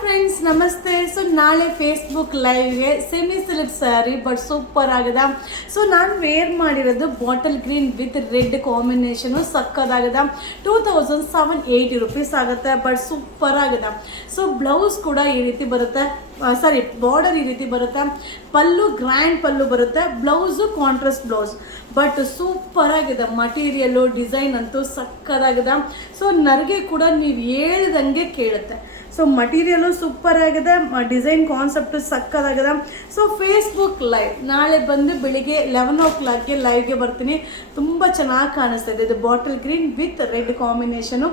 Friends ನಮಸ್ತೆ. So ನಾಳೆ Facebook ಲೈವ್ಗೆ semi silk sari but super ಆಗಿದೆ. ಸೊ ನಾನು ವೇರ್ ಮಾಡಿರೋದು bottle green with red combination ಸಕ್ಕದಾಗಿದೆ. 2780 ರೂಪೀಸ್ ಆಗುತ್ತೆ. ಬಟ್ ಸೂಪರ್ ಆಗಿದೆ. ಸೊ ಬ್ಲೌಸ್ ಕೂಡ ಈ ರೀತಿ ಬರುತ್ತೆ, ಸಾರಿ ಬಾರ್ಡರ್ ಈ ರೀತಿ ಬರುತ್ತೆ, ಪಲ್ಲು ಗ್ರ್ಯಾಂಡ್ ಪಲ್ಲು ಬರುತ್ತೆ, blouse contrast blouse. But super ಆಗಿದೆ. ಮಟೀರಿಯಲ್ಲು ಡಿಸೈನ್ ಅಂತೂ ಸಕ್ಕದಾಗಿದೆ. ಸೊ ನರಿಗೆ ಕೂಡ ನೀವು ಹೇಳ್ದಂಗೆ ಕೇಳುತ್ತೆ. ಸೊ ಮಟೀರಿಯಲು ಸೂಪರ್ ಆಗಿದೆ, ಡಿಸೈನ್ ಕಾನ್ಸೆಪ್ಟು ಸಕ್ಕದಾಗಿದೆ. ಸೊ ಫೇಸ್ಬುಕ್ ಲೈವ್ ನಾಳೆ ಬಂದು ಬೆಳಿಗ್ಗೆ 11 o'clockಗೆ ಲೈವ್ಗೆ ಬರ್ತೀನಿ. ತುಂಬ ಚೆನ್ನಾಗಿ ಕಾಣಿಸ್ತಾ ಇದೆ. ಇದು bottle green with red combination.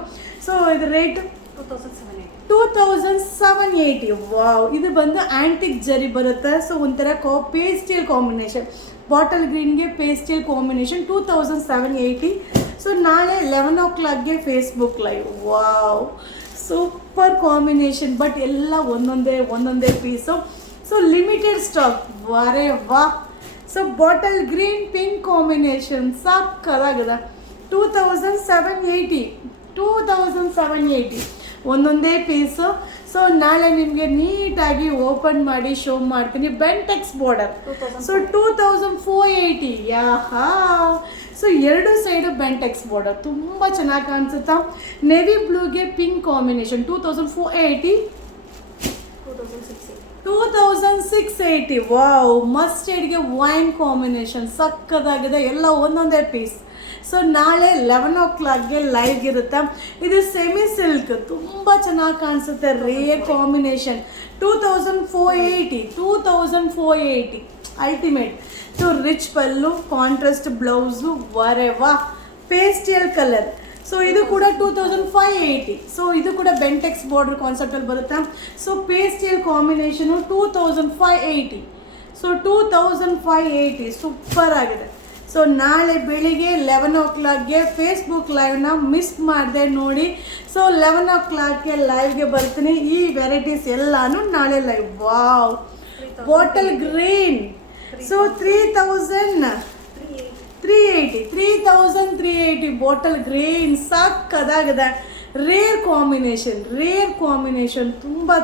So ಇದು ರೇಟ್ 2780. ವಾವ್, ಇದು ಬಂದು ಆ್ಯಂಟಿಕ್ ಜರಿ ಬರುತ್ತೆ. ಸೊ ಒಂಥರ ಪೇಸ್ಟಲ್ ಕಾಂಬಿನೇಷನ್, ಬಾಟಲ್ ಗ್ರೀನ್ಗೆ ಪೇಸ್ಟಲ್ ಕಾಂಬಿನೇಷನ್ 2780. ಸೊ ನಾಳೆ 11 o'clockಗೆ Facebook live. Wow, super combination. But ಎಲ್ಲ ಒಂದೊಂದೇ ಪೀಸು. So limited stock. ವಾರೇ ವಾ. So bottle green pink combination ಸಾಕಾಗಿದೆ. 2780 ಒಂದೊಂದೇ ಪೀಸು. ಸೊ ನಾಳೆ ನಿಮಗೆ ನೀಟಾಗಿ ಓಪನ್ ಮಾಡಿ ಶೋ ಮಾಡ್ತೀನಿ. Bentex border. ಸೊ 2480. ಯಾಹಾ. ಸೊ ಎರಡು ಸೈಡು ಬೆಂಟೆಕ್ಸ್ ಬಾರ್ಡರ್ ತುಂಬ ಚೆನ್ನಾಗಿ ಕಾಣಿಸುತ್ತಾ. ನೆವಿ ಬ್ಲೂಗೆ ಪಿಂಕ್ ಕಾಂಬಿನೇಷನ್ 2680. ವಾವ್, ಮಸ್ಟರ್ಡ್ಗೆ ವೈನ್ ಕಾಂಬಿನೇಷನ್ ಸಕ್ಕದಾಗಿದೆ. ಎಲ್ಲ ಒಂದೊಂದೇ ಪೀಸ್. ಸೊ ನಾಳೆ 11 o'clockಗೆ ಲೈವ್ ಇರುತ್ತೆ. ಇದು ಸೆಮಿ ಸಿಲ್ಕ್ ತುಂಬ ಚೆನ್ನಾಗಿ ಕಾಣಿಸುತ್ತೆ. Rare combination 2480 ultimate. So rich pallu, contrast blouse, ವರೆವಾ, ಪೇಸ್ಟಲ್ ಕಲರ್. ಸೊ ಇದು ಕೂಡ 2580. ಸೊ ಇದು ಕೂಡ ಬೆಂಟೆಕ್ಸ್ ಬಾರ್ಡರ್ ಕಾನ್ಸೆಪ್ಟಲ್ಲಿ ಬರುತ್ತೆ. So pastel combination 2580. So 2580 super ಆಗಿದೆ. ಸೊ ನಾಳೆ ಬೆಳಿಗ್ಗೆ 11 o'clockಗೆ ಫೇಸ್ಬುಕ್ ಲೈವ್ನ ಮಿಸ್ ಮಾಡದೆ ನೋಡಿ. ಸೊ 11 o'clockಗೆ ಲೈವ್ಗೆ ಬರ್ತೀನಿ. ಈ ವೆರೈಟೀಸ್ ಎಲ್ಲಾನು ನಾಳೆ live. Wow, bottle green. So 3380 bottle green ಸಾಕದಾಗಿದೆ. ರೇರ್ ಕಾಂಬಿನೇಷನ್ ತುಂಬಾ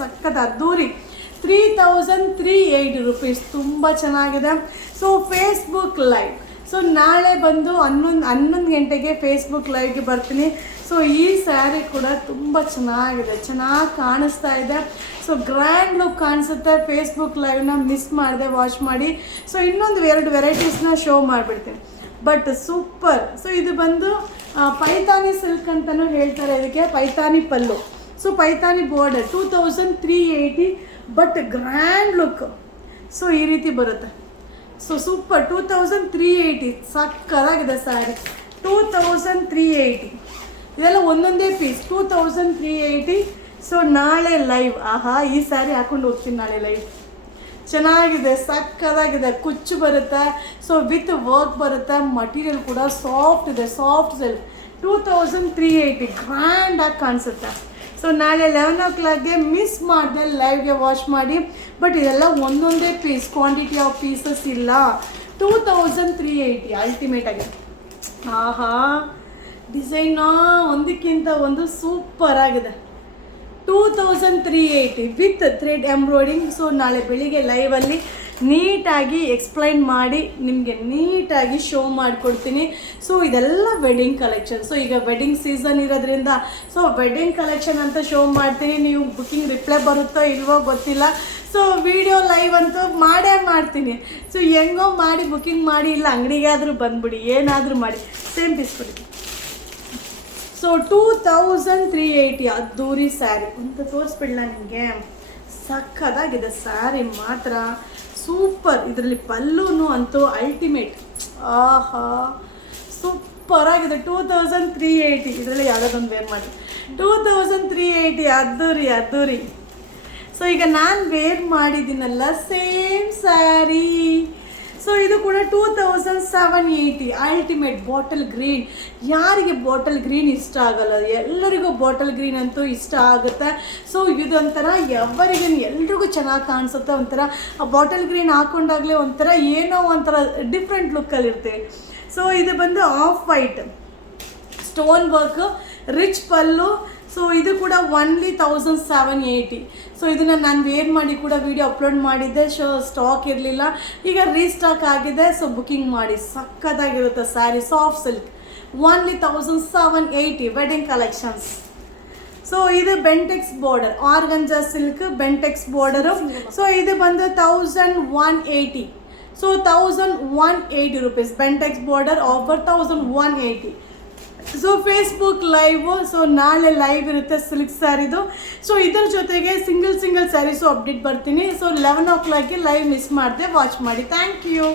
ಸಕ್ಕದ ಅದ್ದೂರಿ. 3380 ರೂಪೀಸ್ ತುಂಬ ಚೆನ್ನಾಗಿದೆ. So Facebook live. ಸೊ ನಾಳೆ ಬಂದು 11 ಗಂಟೆಗೆ ಫೇಸ್ಬುಕ್ ಲೈವ್ಗೆ ಬರ್ತೀನಿ. ಸೊ ಈ ಸ್ಯಾರಿ ಕೂಡ ತುಂಬ ಚೆನ್ನಾಗಿದೆ, ಚೆನ್ನಾಗಿ ಕಾಣಿಸ್ತಾ ಇದೆ. ಸೊ ಗ್ರ್ಯಾಂಡ್ ಲುಕ್ ಕಾಣಿಸುತ್ತೆ. ಫೇಸ್ಬುಕ್ ಲೈವ್ನ ಮಿಸ್ ಮಾಡದೆ ವಾಚ್ ಮಾಡಿ. ಸೊ ಇನ್ನೊಂದು 2 ವೆರೈಟೀಸ್ನ ಶೋ ಮಾಡಿಬಿಡ್ತೀನಿ. But super. ಸೊ ಇದು ಬಂದು ಪೈತಾನಿ ಸಿಲ್ಕ್ ಅಂತಲೂ ಹೇಳ್ತಾರೆ. ಇದಕ್ಕೆ Paithani pallu. So Paithani border 2380. But grand look. So ಈ ರೀತಿ ಬರುತ್ತೆ. So super. 2380 ಸಕ್ಕದಾಗಿದೆ ಸ್ಯಾರಿ. 2380 ಇದೆಲ್ಲ ಒಂದೊಂದೇ ಪೀಸ್. 2380. ಸೊ ನಾಳೆ ಲೈವ್. ಆಹಾ, ಈ ಸ್ಯಾರಿ ಹಾಕೊಂಡು ಹೋಗ್ತೀನಿ ನಾಳೆ ಲೈವ್. ಚೆನ್ನಾಗಿದೆ, ಸಕ್ಕದಾಗಿದೆ. ಕುಚ್ಚು ಬರುತ್ತೆ. ಸೊ ವಿತ್ ವರ್ಕ್ ಬರುತ್ತೆ. ಮಟೀರಿಯಲ್ ಕೂಡ ಸಾಫ್ಟ್ ಇದೆ, ಸಾಫ್ಟ್ ಸಿಲ್ಕ್. 2380 ಗ್ರ್ಯಾಂಡಾಗಿ ಕಾಣಿಸುತ್ತೆ. ಸೊ ನಾಳೆ 11 o'clockಗೆ ಮಿಸ್ ಮಾಡಿದೆ ಲೈವ್ಗೆ ವಾಚ್ ಮಾಡಿ. ಬಟ್ ಇದೆಲ್ಲ ಒಂದೊಂದೇ ಪೀಸ್, ಕ್ವಾಂಟಿಟಿ ಆಫ್ ಪೀಸಸ್ ಇಲ್ಲ. 2380 ಅಲ್ಟಿಮೇಟ್ ಆಗಿದೆ. ಆಹಾ, ಡಿಸೈನಾ ಒಂದಕ್ಕಿಂತ ಒಂದು ಸೂಪರ್ ಆಗಿದೆ. 2380 ವಿತ್ ಥ್ರೆಡ್ ಎಂಬ್ರಾಯ್ಡಿಂಗ್. ಸೊ ನಾಳೆ ಬೆಳಿಗ್ಗೆ ಲೈವಲ್ಲಿ ನೀಟಾಗಿ ಎಕ್ಸ್ಪ್ಲೈನ್ ಮಾಡಿ ನಿಮಗೆ ನೀಟಾಗಿ ಶೋ ಮಾಡಿಕೊಡ್ತೀನಿ. ಸೊ ಇದೆಲ್ಲ ವೆಡ್ಡಿಂಗ್ ಕಲೆಕ್ಷನ್. ಸೊ ಈಗ ವೆಡ್ಡಿಂಗ್ ಸೀಸನ್ ಇರೋದ್ರಿಂದ ಸೊ ವೆಡ್ಡಿಂಗ್ ಕಲೆಕ್ಷನ್ ಅಂತ ಶೋ ಮಾಡ್ತೀನಿ. ನೀವು ಬುಕ್ಕಿಂಗ್ ರಿಪ್ಲೈ ಬರುತ್ತೋ ಇಲ್ವೋ ಗೊತ್ತಿಲ್ಲ. ಸೊ ವಿಡಿಯೋ ಲೈವ್ ಅಂತೂ ಮಾಡೇ ಮಾಡ್ತೀನಿ. ಸೊ ಹೆಂಗೋ ಮಾಡಿ ಬುಕ್ಕಿಂಗ್ ಮಾಡಿ, ಇಲ್ಲ ಅಂಗಡಿಗೆ ಆದರೂ ಬಂದುಬಿಡಿ, ಏನಾದರೂ ಮಾಡಿ ಸೇಮ್ ಪೀಸ್ ಕೊಡಿ. ಸೊ 2380 ಅದ್ದೂರಿ ಸ್ಯಾರಿ ಅಂತ ತೋರಿಸ್ಬಿಡಲ ನಿಮಗೆ. ಸಕ್ಕದಾಗಿದೆ ಸ್ಯಾರಿ ಮಾತ್ರ ಸೂಪರ್. ಇದರಲ್ಲಿ ಪಲ್ಲೂನು ಅಂತೂ ಅಲ್ಟಿಮೇಟ್. ಆಹಾ, ಸೂಪರ್ ಆಗಿದೆ. 2380 ಇದರಲ್ಲಿ ಯಾವುದಾದೊಂದು ವೇರ್ ಮಾಡಿ. 2380 ಅದ್ದೂರಿ. ಸೊ ಈಗ ನಾನು ವೇರ್ ಮಾಡಿದ್ದೀನಲ್ಲ ಸೇಮ್ ಸ್ಯಾರಿ. ಸೊ ಇದು ಕೂಡ 2780 ಅಲ್ಟಿಮೇಟ್ ಬಾಟಲ್ ಗ್ರೀನ್. ಯಾರಿಗೆ ಬಾಟಲ್ ಗ್ರೀನ್ ಇಷ್ಟ ಆಗಲ್ಲ? ಎಲ್ಲರಿಗೂ ಬಾಟಲ್ ಗ್ರೀನ್ ಅಂತೂ ಇಷ್ಟ ಆಗುತ್ತೆ. ಸೊ ಇದೊಂಥರ ಎಲ್ರಿಗೂ ಚೆನ್ನಾಗಿ ಕಾಣಿಸುತ್ತೆ. ಒಂಥರ ಆ ಬಾಟಲ್ ಗ್ರೀನ್ ಹಾಕೊಂಡಾಗಲೇ ಒಂಥರ ಏನೋ ಒಂಥರ ಡಿಫ್ರೆಂಟ್ ಲುಕ್ಕಲ್ಲಿರ್ತೀವಿ. ಸೊ ಇದು ಬಂದು of white stone work, rich pallu, so ಇದು ಕೂಡ ಓನ್ಲಿ 1780. ಸೊ ಇದನ್ನು ನಾನು ವೇರ್ ಮಾಡಿ ಕೂಡ ವಿಡಿಯೋ ಅಪ್ಲೋಡ್ ಮಾಡಿದ್ದೆ, ಸ್ಟಾಕ್ ಇರಲಿಲ್ಲ, ಈಗ ರೀಸ್ಟಾಕ್ ಆಗಿದೆ. ಸೊ ಬುಕ್ಕಿಂಗ್ ಮಾಡಿ, ಸಕ್ಕತ್ತಾಗಿರುತ್ತೆ sari, soft silk, only 1780 wedding collections. So ಇದು Bentex border, organza silk Bentex border. So ಇದು ಬಂದು 1180. So 1180 rupees Bentex border offer 1180. So Facebook live, so ನಾಳೆ ಲೈವ್ ಇರುತ್ತೆ ಸಿಲ್ಕ್ ಸ್ಯಾರಿದು. ಸೊ ಇದ್ರ ಜೊತೆಗೆ ಸಿಂಗಲ್ ಸ್ಯಾರೀಸು ಅಪ್ಡೇಟ್ ಬರ್ತೀನಿ. ಸೊ 11 o'clockಗೆ ಲೈವ್ ಮಿಸ್ ಮಾಡಿದೆ, ವಾಚ್ ಮಾಡಿ. Thank you.